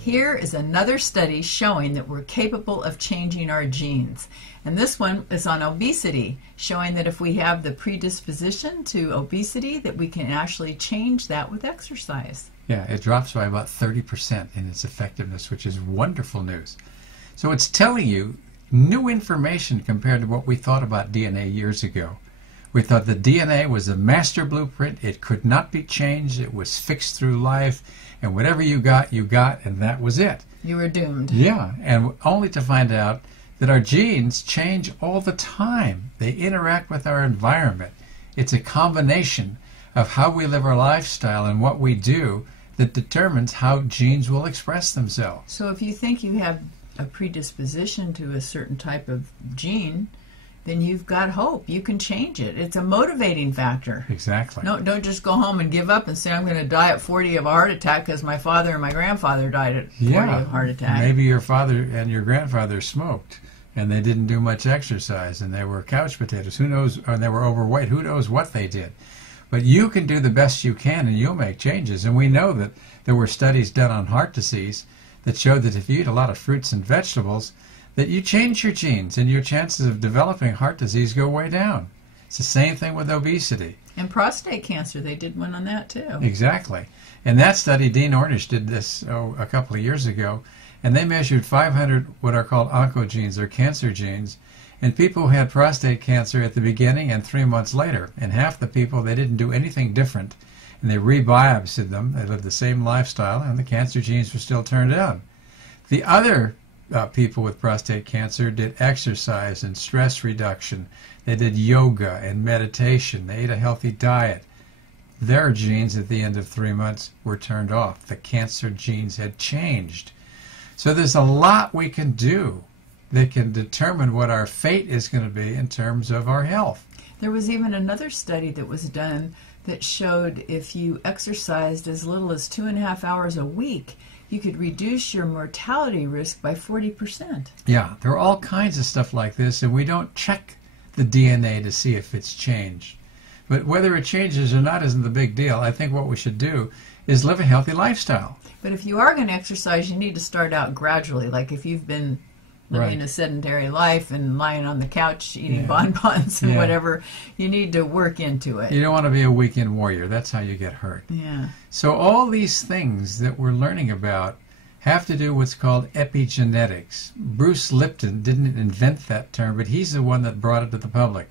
Here is another study showing that we're capable of changing our genes. And this one is on obesity, showing that if we have the predisposition to obesity, that we can actually change that with exercise. Yeah, it drops by about 30% in its effectiveness, which is wonderful news. So it's telling you new information compared to what we thought about DNA years ago. We thought the DNA was a master blueprint. It could not be changed. It was fixed through life. And whatever you got, and that was it. You were doomed. Yeah, and only to find out that our genes change all the time. They interact with our environment. It's a combination of how we live our lifestyle and what we do that determines how genes will express themselves. So if you think you have a predisposition to a certain type of gene, then you've got hope. You can change it. It's a motivating factor. Exactly. No, don't just go home and give up and say, I'm going to die at 40 of a heart attack because my father and my grandfather died at 40 of a heart attack. Maybe your father and your grandfather smoked and they didn't do much exercise and they were couch potatoes. Who knows? Or they were overweight. Who knows what they did? But you can do the best you can and you'll make changes. And we know that there were studies done on heart disease that showed that if you eat a lot of fruits and vegetables, that you change your genes and your chances of developing heart disease go way down. It's the same thing with obesity. And prostate cancer, they did one on that too. Exactly. And that study, Dean Ornish did this a couple of years ago, and they measured 500 what are called oncogenes, or cancer genes, in people who had prostate cancer at the beginning and 3 months later. And half the people, they didn't do anything different. And they re-biopsied them. They lived the same lifestyle, and the cancer genes were still turned on. The other people with prostate cancer did exercise and stress reduction. They did yoga and meditation. They ate a healthy diet. Their genes at the end of 3 months were turned off. The cancer genes had changed. So there's a lot we can do that can determine what our fate is going to be in terms of our health. There was even another study that was done that showed if you exercised as little as 2.5 hours a week, you could reduce your mortality risk by 40%. Yeah, there are all kinds of stuff like this, and we don't check the DNA to see if it's changed. But whether it changes or not isn't the big deal. I think what we should do is live a healthy lifestyle. But if you are going to exercise, you need to start out gradually. Like if you've been living a sedentary life and lying on the couch eating bonbons and whatever, you need to work into it. You don't want to be a weekend warrior. That's how you get hurt. Yeah. So all these things that we're learning about have to do what's called epigenetics. Bruce Lipton didn't invent that term, but he's the one that brought it to the public.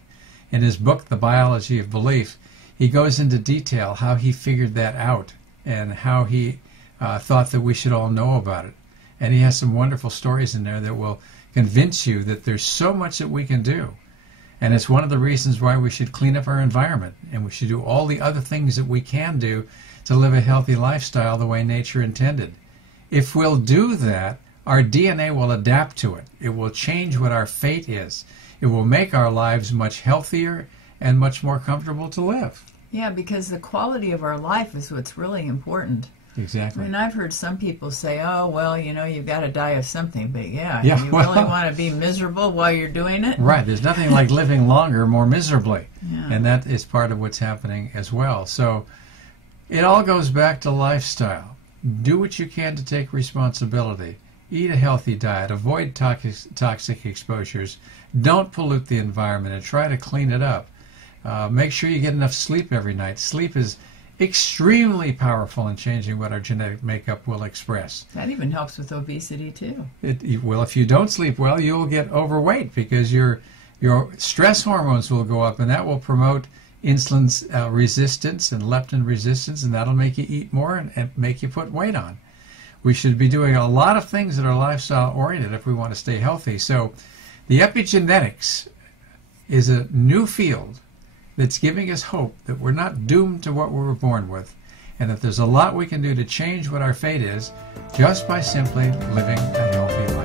In his book, The Biology of Belief, he goes into detail how he figured that out and how he thought that we should all know about it. And he has some wonderful stories in there that will convince you that there's so much that we can do. And it's one of the reasons why we should clean up our environment, and we should do all the other things that we can do to live a healthy lifestyle the way nature intended. If we'll do that, our DNA will adapt to it. It will change what our fate is. It will make our lives much healthier and much more comfortable to live. Yeah, because the quality of our life is what's really important. Exactly. I mean, I've heard some people say, oh, well, you know, you've got to die of something. But you really want to be miserable while you're doing it? Right. There's nothing like living longer more miserably. Yeah. And that is part of what's happening as well. So it all goes back to lifestyle. Do what you can to take responsibility. Eat a healthy diet. Avoid toxic exposures. Don't pollute the environment and try to clean it up. Make sure you get enough sleep every night. Sleep is extremely powerful in changing what our genetic makeup will express. That even helps with obesity too. Well, if you don't sleep well, you'll get overweight because your stress hormones will go up, and that will promote insulin resistance and leptin resistance, and that'll make you eat more and make you put weight on. We should be doing a lot of things that are lifestyle oriented if we want to stay healthy. So the epigenetics is a new field that's giving us hope that we're not doomed to what we were born with, and that there's a lot we can do to change what our fate is just by simply living a healthy life.